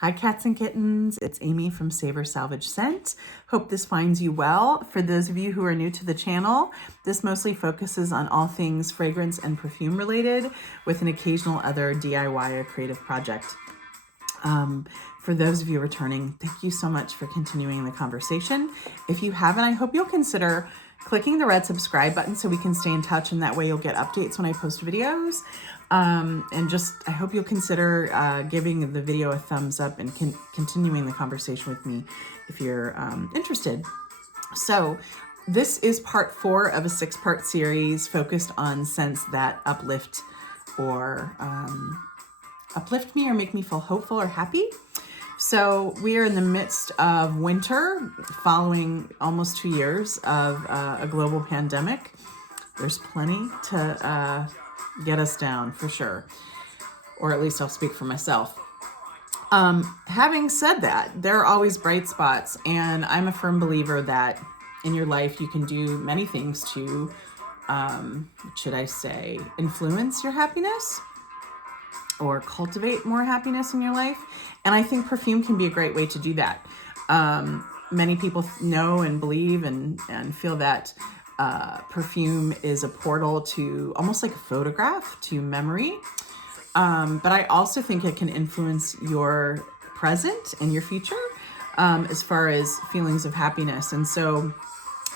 Hi cats and kittens, it's Amy from Savor, Salvage, Scent. Hope this finds you well. For those of you who are new to the channel, this mostly focuses on all things fragrance and perfume related with an occasional other DIY or creative project. For those of you returning, thank you so much for continuing the conversation. If you haven't, I hope you'll consider clicking the red subscribe button so we can stay in touch, and that way you'll get updates when I post videos. And just, I hope you'll consider giving the video a thumbs up and continuing the conversation with me if you're interested. So this is part 4 of a 6-part series focused on scents that uplift or uplift me or make me feel hopeful or happy. So we are in the midst of winter following almost 2 years of a global pandemic. There's plenty to get us down for sure, or at least I'll speak for myself. Having said that, there are always bright spots, and I'm a firm believer that in your life you can do many things to, should I say, influence your happiness or cultivate more happiness in your life. And I think perfume can be a great way to do that. Many people know and believe and feel that perfume is a portal to almost like a photograph to memory. But I also think it can influence your present and your future as far as feelings of happiness. And so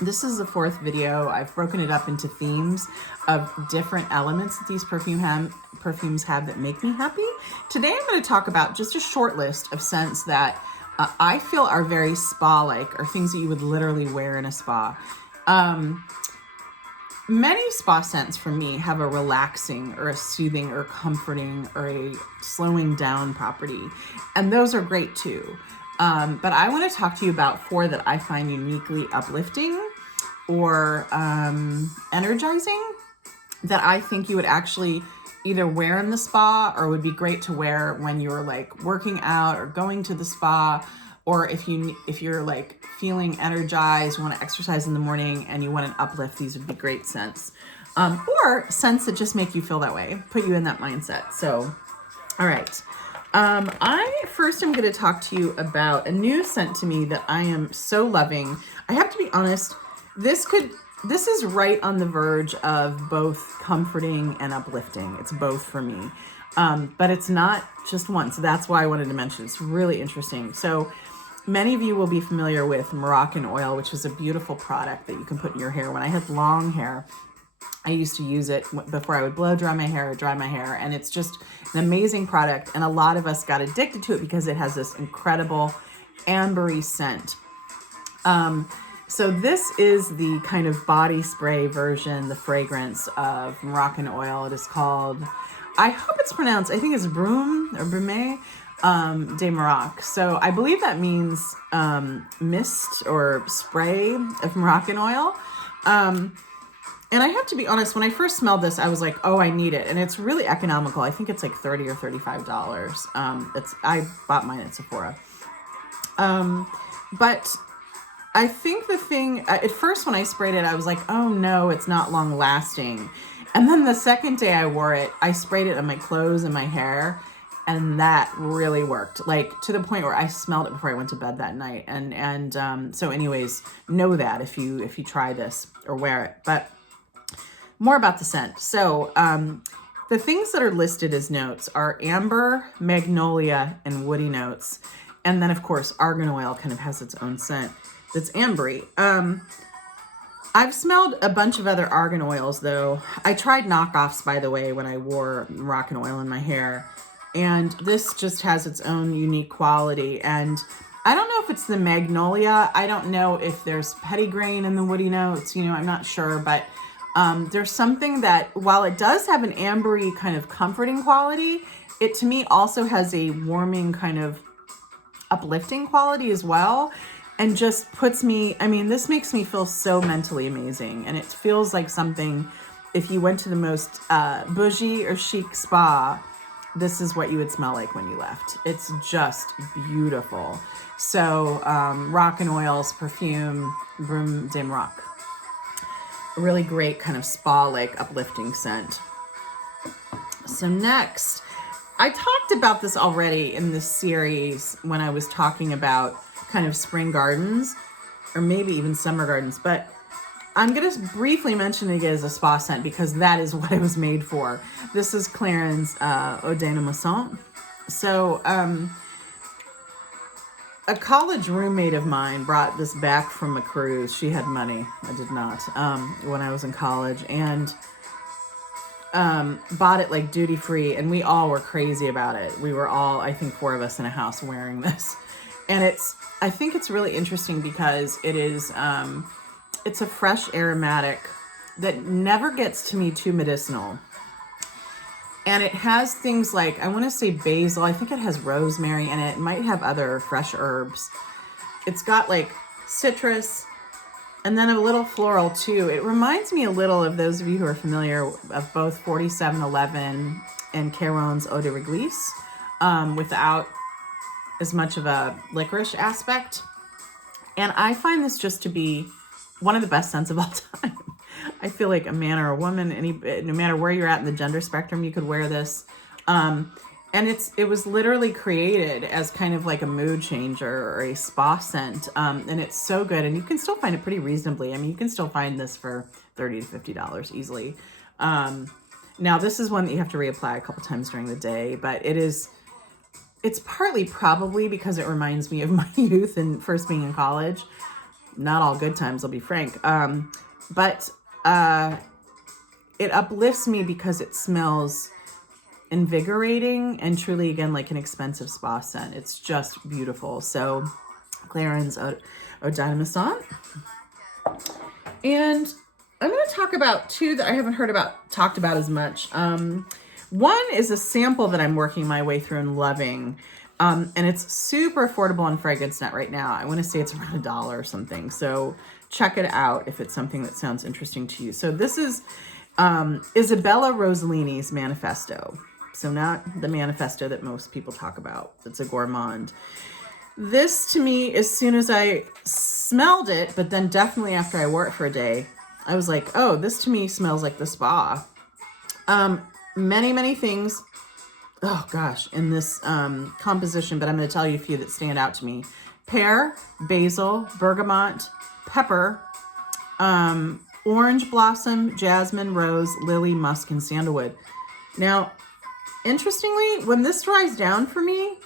this is the 4th video. I've broken it up into themes of different elements that these perfumes have that make me happy. Today I'm going to talk about just a short list of scents that I feel are very spa-like, or things that you would literally wear in a spa. Many spa scents for me have a relaxing or a soothing or comforting or a slowing down property, and those are great too. But I want to talk to you about 4 that I find uniquely uplifting or energizing that I think you would actually either wear in the spa or would be great to wear when you're like working out or going to the spa, or if you're like feeling energized, you want to exercise in the morning and you want an uplift, these would be great scents. Or scents that just make you feel that way, put you in that mindset. So, all right. I first am going to talk to you about a new scent to me that I am so loving. I have to be honest, this is right on the verge of both comforting and uplifting. It's both for me. But it's not just one. So that's why I wanted to mention it. It's really interesting. So many of you will be familiar with Moroccan Oil, which is a beautiful product that you can put in your hair. When I had long hair, I used to use it before I would blow dry my hair or dry my hair. And it's just an amazing product. And a lot of us got addicted to it because it has this incredible ambery scent. So this is the kind of body spray version, the fragrance of Moroccan Oil. It is called, I hope it's pronounced, I think it's Brumes or Brumes de Maroc. So I believe that means mist or spray of Moroccan Oil. And I have to be honest, when I first smelled this, I was like, oh, I need it. And it's really economical. I think it's like $30 or $35. I bought mine at Sephora. But I think the thing, at first when I sprayed it, I was like, oh no, it's not long lasting. And then the second day I wore it, I sprayed it on my clothes and my hair. And that really worked, like to the point where I smelled it before I went to bed that night. And so anyways, know that if you try this or wear it. But more about the scent. So the things that are listed as notes are amber, magnolia, and woody notes. And then of course, Argan Oil kind of has its own scent that's ambery. I've smelled a bunch of other Argan Oils though. I tried knockoffs, by the way, when I wore Moroccan Oil in my hair. And this just has its own unique quality. And I don't know if it's the magnolia. I don't know if there's petitgrain in the woody notes. You know, I'm not sure. But there's something that, while it does have an ambery kind of comforting quality, it to me also has a warming kind of uplifting quality as well. And just puts me, I mean, this makes me feel so mentally amazing. And it feels like something, if you went to the most bougie or chic spa, this is what you would smell like when you left. It's just beautiful. So, Moroccan Oil's perfume, Brumes de Maroc. A really great kind of spa-like uplifting scent. So next, I talked about this already in this series when I was talking about kind of spring gardens, or maybe even summer gardens, but I'm going to briefly mention it as a spa scent because that is what it was made for. This is Clarin's Eau Dynamisante. So a college roommate of mine brought this back from a cruise. She had money. I did not, when I was in college, and bought it like duty free, and we all were crazy about it. We were all, I think 4 of us in a house wearing this. And I think it's really interesting because it is, it's a fresh aromatic that never gets to me too medicinal. And it has things like, I want to say basil. I think it has rosemary in it. It might have other fresh herbs. It's got like citrus and then a little floral too. It reminds me a little of those of you who are familiar of both 4711 and Caron's Eau de Réglisse, without as much of a licorice aspect. And I find this just to be one of the best scents of all time. I feel like a man or a woman, no matter where you're at in the gender spectrum, you could wear this. And it was literally created as kind of like a mood changer or a spa scent. And it's so good. And you can still find it pretty reasonably. I mean, you can still find this for $30 to $50 easily. Now, this is one that you have to reapply a couple times during the day, but it's partly probably because it reminds me of my youth and first being in college. Not all good times, I'll be frank. But it uplifts me because it smells invigorating and truly, again, like an expensive spa scent. It's just beautiful. So Clarin's Eau Dynamisante. And I'm going to talk about 2 that I haven't talked about as much. One is a sample that I'm working my way through and loving. And it's super affordable on FragranceNet right now. I want to say it's around $1 or something. So check it out if it's something that sounds interesting to you. So this is Isabella Rossallini's Manifesto. So not the Manifesto that most people talk about. It's a gourmand. This to me, as soon as I smelled it, but then definitely after I wore it for a day, I was like, oh, this to me smells like the spa. Many, many things. Oh gosh, in this composition, but I'm going to tell you a few that stand out to me. Pear, basil, bergamot, pepper, orange blossom, jasmine, rose, lily, musk, and sandalwood. Now, interestingly, when this dries down for me,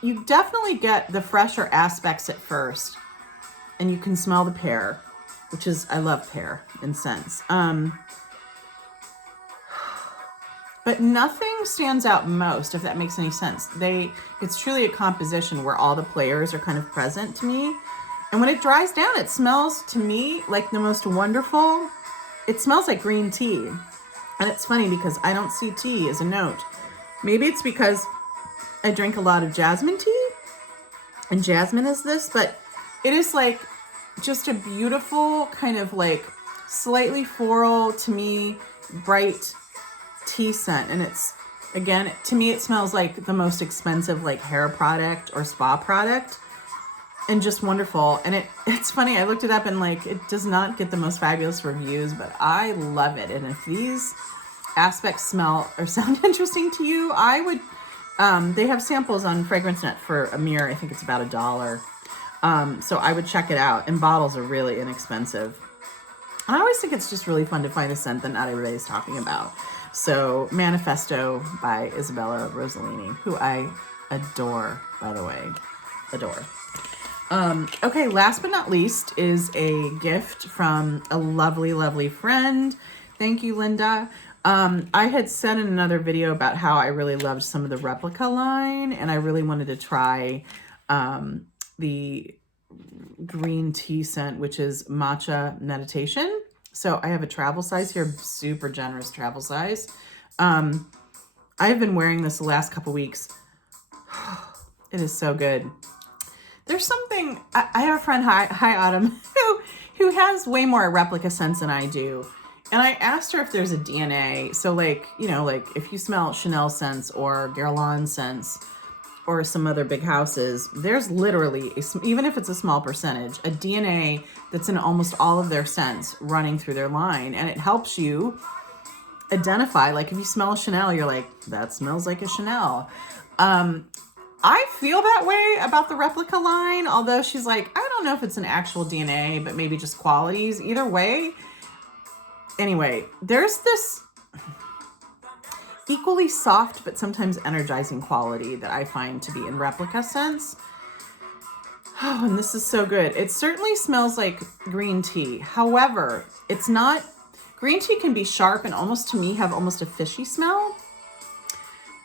you definitely get the fresher aspects at first, and you can smell the pear, which is, I love pear in scents. But nothing stands out most, if that makes any sense. It's truly a composition where all the players are kind of present to me. And when it dries down, it smells to me like the most wonderful. It smells like green tea. And it's funny because I don't see tea as a note. Maybe it's because I drink a lot of jasmine tea. And jasmine is this, but it is like just a beautiful kind of like slightly floral to me, bright tea scent. And it's, again, to me, it smells like the most expensive like hair product or spa product, and just wonderful. And it's funny, I looked it up and like it does not get the most fabulous reviews, but I love it. And if these aspects smell or sound interesting to you, I would they have samples on FragranceNet for a mirror. I think it's about $1. So I would check it out, and bottles are really inexpensive. I always think it's just really fun to find a scent that not everybody is talking about. So Manifesto by Isabella Rossallini, who I adore, by the way. Adore. Okay, last but not least is a gift from a lovely, lovely friend. Thank you, Lynda. I had said in another video about how I really loved some of the Replica line, and I really wanted to try the green tea scent, which is Matcha Meditation. So I have a travel size here, super generous travel size. I've been wearing this the last couple weeks. It is so good. There's something, I have a friend, hi Autumn, who has way more Replica scents than I do. And I asked her if there's a DNA. So like, you know, like if you smell Chanel scents or Guerlain scents or some other big houses, there's literally, even if it's a small percentage, a DNA that's in almost all of their scents running through their line. And it helps you identify, like if you smell a Chanel, you're like, that smells like a Chanel. I feel that way about the Replica line, although she's like, I don't know if it's an actual DNA, but maybe just qualities. Either way. Anyway, there's this equally soft but sometimes energizing quality that I find to be in Replica scents. Oh, and this is so good. It certainly smells like green tea. However, it's not, green tea can be sharp and almost, to me, have almost a fishy smell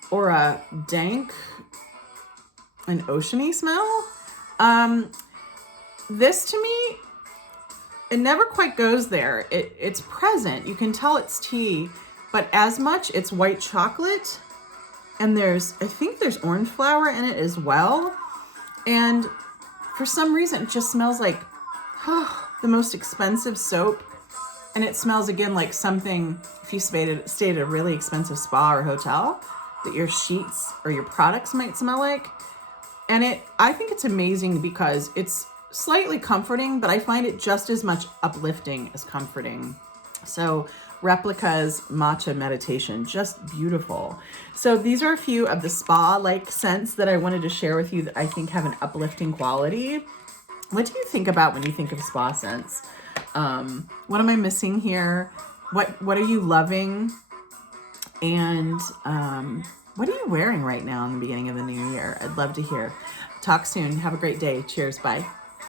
or a dank, an oceany smell. This to me, it never quite goes there. It's present. You can tell it's tea, but as much it's white chocolate, and I think there's orange flower in it as well. And for some reason, it just smells like the most expensive soap. And it smells again like something, if you stayed at a really expensive spa or hotel, that your sheets or your products might smell like. And I think it's amazing because it's slightly comforting, but I find it just as much uplifting as comforting. So Replica's Matcha Meditation, just beautiful. So these are a few of the spa-like scents that I wanted to share with you that I think have an uplifting quality. What do you think about when you think of spa scents? What am I missing here? What are you loving? And what are you wearing right now in the beginning of the new year? I'd love to hear. Talk soon. Have a great day. Cheers. Bye.